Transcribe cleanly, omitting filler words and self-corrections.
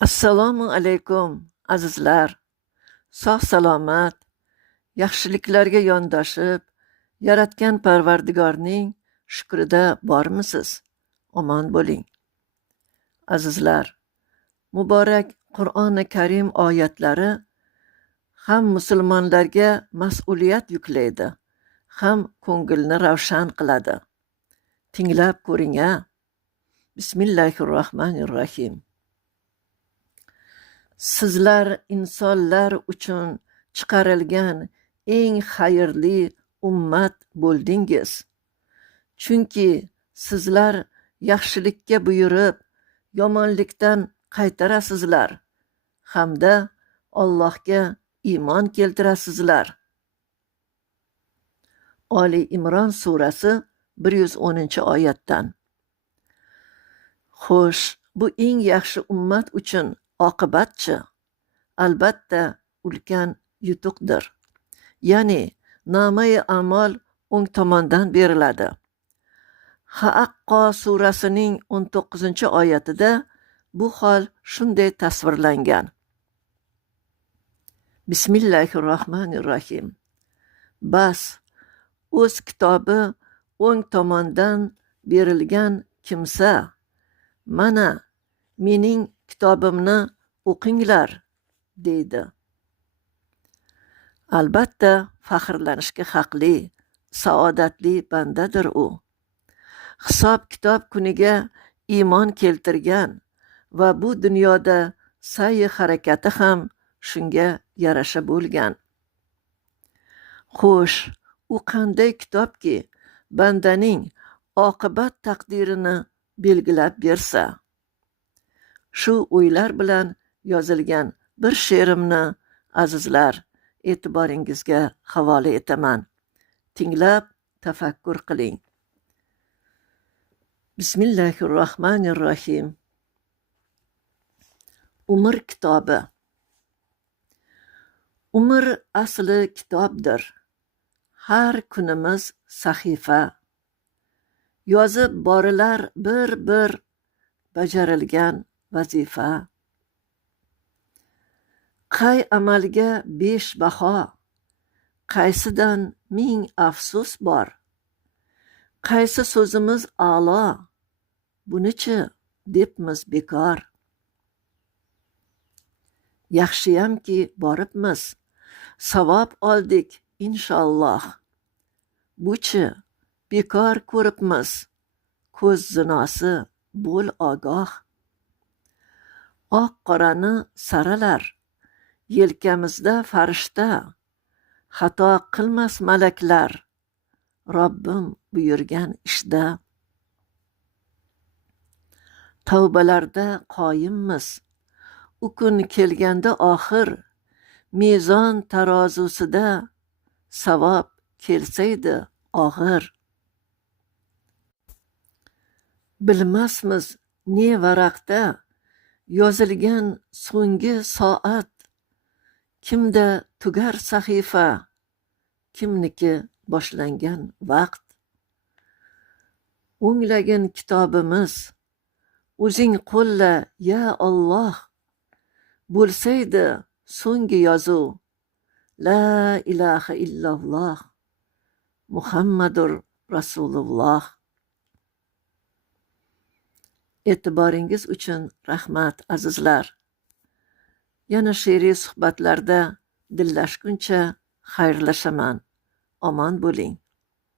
Assalomu alaykum azizlar. Sog' salomat, yaxshiliklarga yondashib, yaratgan Parvardigorning shukrida bormisiz? Omon bo'ling. Azizlar, muborak Qur'oni Karim oyatlari ham musulmonlarga mas'uliyat yuklaydi, ham ko'ngilni ravshan qiladi. Tinglab ko'ring-a. Bismillahirrohmanirrohim. Sizlar insonlar uchun chiqarilgan eng xayrli ummat bo'ldingiz. Chunki sizlar yaxshilikka buyurib, yomonlikdan qaytarasizlar hamda Allohga iymon keltirasizlar. Oli Imron surasi 110-oyatdan. Xo'sh, bu eng yaxshi ummat uchun oqibatchi? Albatta, ulkan yutuqdir. Ya'ni, namai amal o'ng tomondan beriladi. Haqqo surasining 19-oyatida bu hol shunday tasvirlangan. Bismillahirrohmanirrohim. Bas, o'z kitobi o'ng tomondan berilgan kimsa, mana mening kitobimni o'qinglar, deydi. Albatta, faxrlanishga haqli, saodatli bandadir u. Hisob-kitob kuniga iymon keltirgan va bu dunyoda sa'y harakati ham shunga yarasha bo'lgan. Xo'sh, u qanday kitobki bandaning oqibat taqdirini belgilab bersa? Shu o'ylar bilan yozilgan bir she'rimni azizlar e'tiboringizga havola etaman. Tinglab tafakkur qiling. Bismillahirrohmanirrohim. Umr kitobi. Umr asli kitobdir. Har kunimiz sahifa. Yozib borilar bir-bir bajarilgan vazifa. Qay amalga 5 baho, qaysidan 1000 afsus bor. Qaysi so'zimiz a'lo, bunichi debmiz bekor. Yaxshiyamki boribmiz, savob oldik inshaalloh. Buchi bekor ko'ribmiz, ko'z zinosi bo'l ogoh. Oq qorani saralar, yelkamizda farishta, xato qilmas malaklar, Robbim buyurgan ishda. Tavbalarda qoyimmiz, u kun kelganda oxir, mezon tarozusida savob kelsaydi og'ir. Bilmasmiz ne varaqda yozilgan so'nggi soat, kimda tugar sahifa, kimniki boshlangan vaqt. O'nglagin kitobimiz, o'zing qo'lla ya Alloh, bo'lsaydi so'nggi yozuv, la ilaha illalloh, Muhammadur Rasululloh. E'tiboringiz uchun rahmat azizlar. Yana she'riy suhbatlarda dillashguncha xayrlashaman. Omon bo'ling.